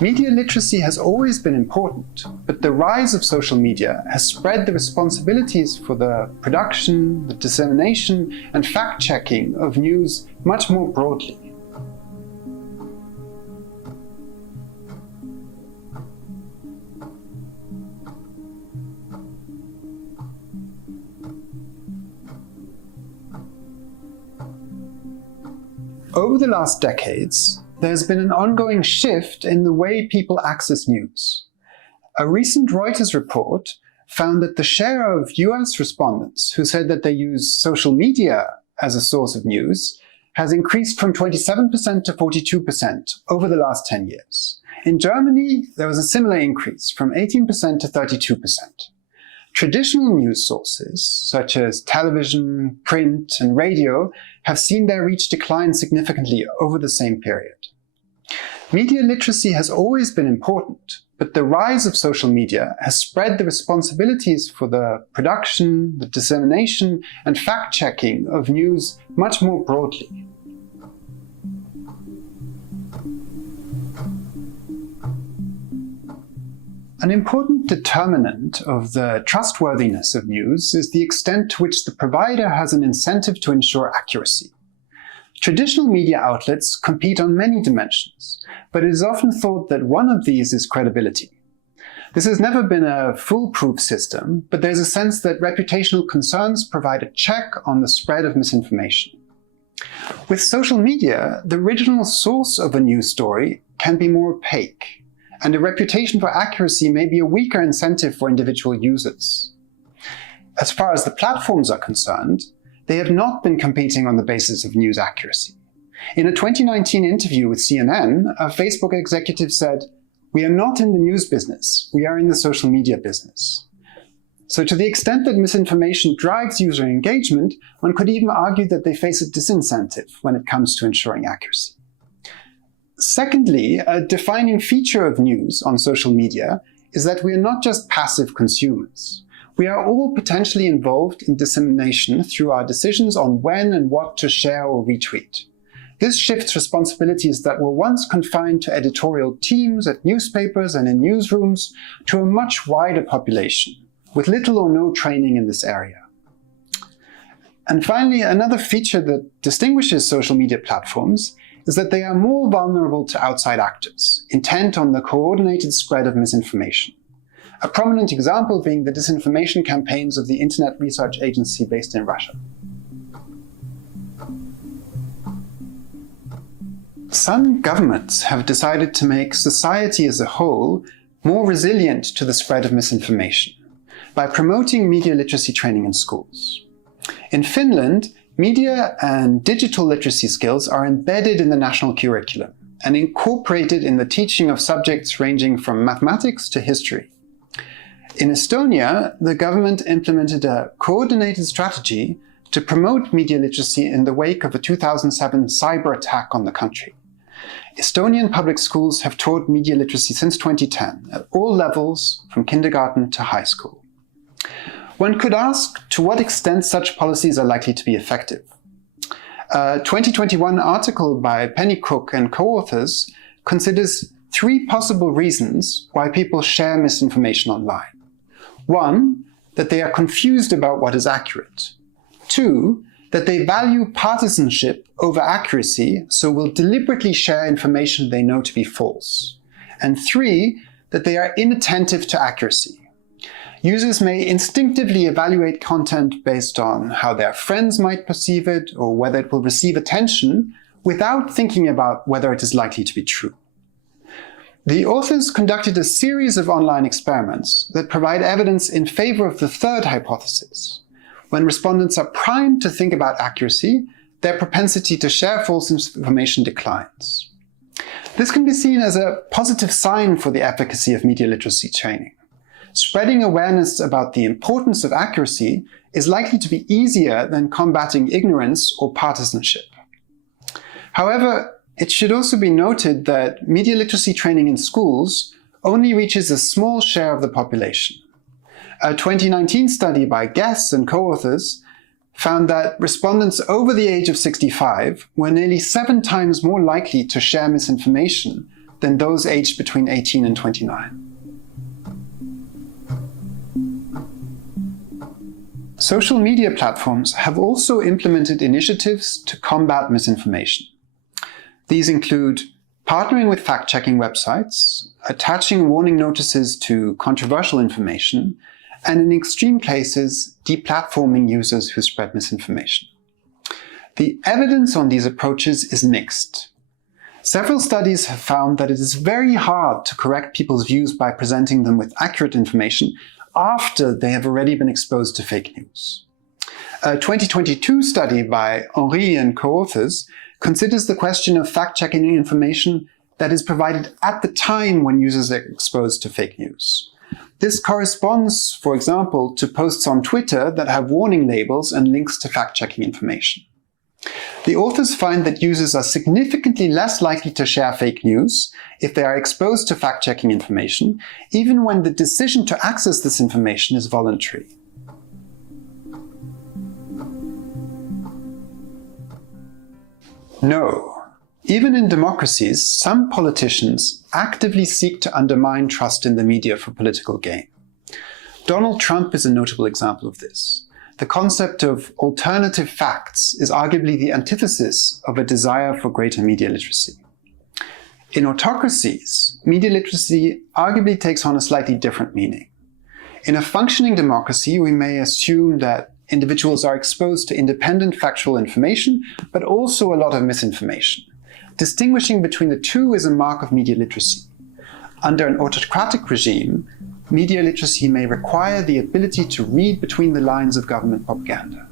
Media literacy has always been important, but the rise of social media has spread the responsibilities for the production, the dissemination, and fact-checking of news much more broadly. Over the last decades, there's been an ongoing shift in the way people access news. A recent Reuters report found that the share of US respondents who said that they use social media as a source of news has increased from 27% to 42% over the last 10 years. In Germany, there was a similar increase from 18% to 32%. Traditional news sources, such as television, print, and radio, have seen their reach decline significantly over the same period. Media literacy has always been important, but the rise of social media has spread the responsibilities for the production, the dissemination, and fact-checking of news much more broadly. An important determinant of the trustworthiness of news is the extent to which the provider has an incentive to ensure accuracy. Traditional media outlets compete on many dimensions, but it is often thought that one of these is credibility. This has never been a foolproof system, but there's a sense that reputational concerns provide a check on the spread of misinformation. With social media, the original source of a news story can be more opaque, and a reputation for accuracy may be a weaker incentive for individual users. As far as the platforms are concerned, they have not been competing on the basis of news accuracy. In a 2019 interview with CNN, a Facebook executive said, "We are not in the news business, we are in the social media business." So to the extent that misinformation drives user engagement, one could even argue that they face a disincentive when it comes to ensuring accuracy. Secondly, a defining feature of news on social media is that we are not just passive consumers. We are all potentially involved in dissemination through our decisions on when and what to share or retweet. This shifts responsibilities that were once confined to editorial teams at newspapers and in newsrooms to a much wider population, with little or no training in this area. And finally, another feature that distinguishes social media platforms is that they are more vulnerable to outside actors, intent on the coordinated spread of misinformation. A prominent example being the disinformation campaigns of the Internet Research Agency based in Russia. Some governments have decided to make society as a whole more resilient to the spread of misinformation by promoting media literacy training in schools. In Finland, media and digital literacy skills are embedded in the national curriculum and incorporated in the teaching of subjects ranging from mathematics to history. In Estonia, the government implemented a coordinated strategy to promote media literacy in the wake of a 2007 cyber attack on the country. Estonian public schools have taught media literacy since 2010 at all levels, from kindergarten to high school. One could ask to what extent such policies are likely to be effective. A 2021 article by Penny Cook and co-authors considers 3 possible reasons why people share misinformation online. 1, that they are confused about what is accurate. 2, that they value partisanship over accuracy, so will deliberately share information they know to be false. And 3, that they are inattentive to accuracy. Users may instinctively evaluate content based on how their friends might perceive it or whether it will receive attention without thinking about whether it is likely to be true. The authors conducted a series of online experiments that provide evidence in favor of the third hypothesis. When respondents are primed to think about accuracy, their propensity to share false information declines. This can be seen as a positive sign for the efficacy of media literacy training. Spreading awareness about the importance of accuracy is likely to be easier than combating ignorance or partisanship. However, it should also be noted that media literacy training in schools only reaches a small share of the population. A 2019 study by Guess and co-authors found that respondents over the age of 65 were nearly 7 times more likely to share misinformation than those aged between 18 and 29. Social media platforms have also implemented initiatives to combat misinformation. These include partnering with fact-checking websites, attaching warning notices to controversial information, and in extreme cases, deplatforming users who spread misinformation. The evidence on these approaches is mixed. Several studies have found that it is very hard to correct people's views by presenting them with accurate information after they have already been exposed to fake news. A 2022 study by Henri and co-authors considers the question of fact-checking information that is provided at the time when users are exposed to fake news. This corresponds, for example, to posts on Twitter that have warning labels and links to fact-checking information. The authors find that users are significantly less likely to share fake news if they are exposed to fact-checking information, even when the decision to access this information is voluntary. No. Even in democracies, some politicians actively seek to undermine trust in the media for political gain. Donald Trump is a notable example of this. The concept of alternative facts is arguably the antithesis of a desire for greater media literacy. In autocracies, media literacy arguably takes on a slightly different meaning. In a functioning democracy, we may assume that individuals are exposed to independent factual information, but also a lot of misinformation. Distinguishing between the two is a mark of media literacy. Under an autocratic regime, media literacy may require the ability to read between the lines of government propaganda.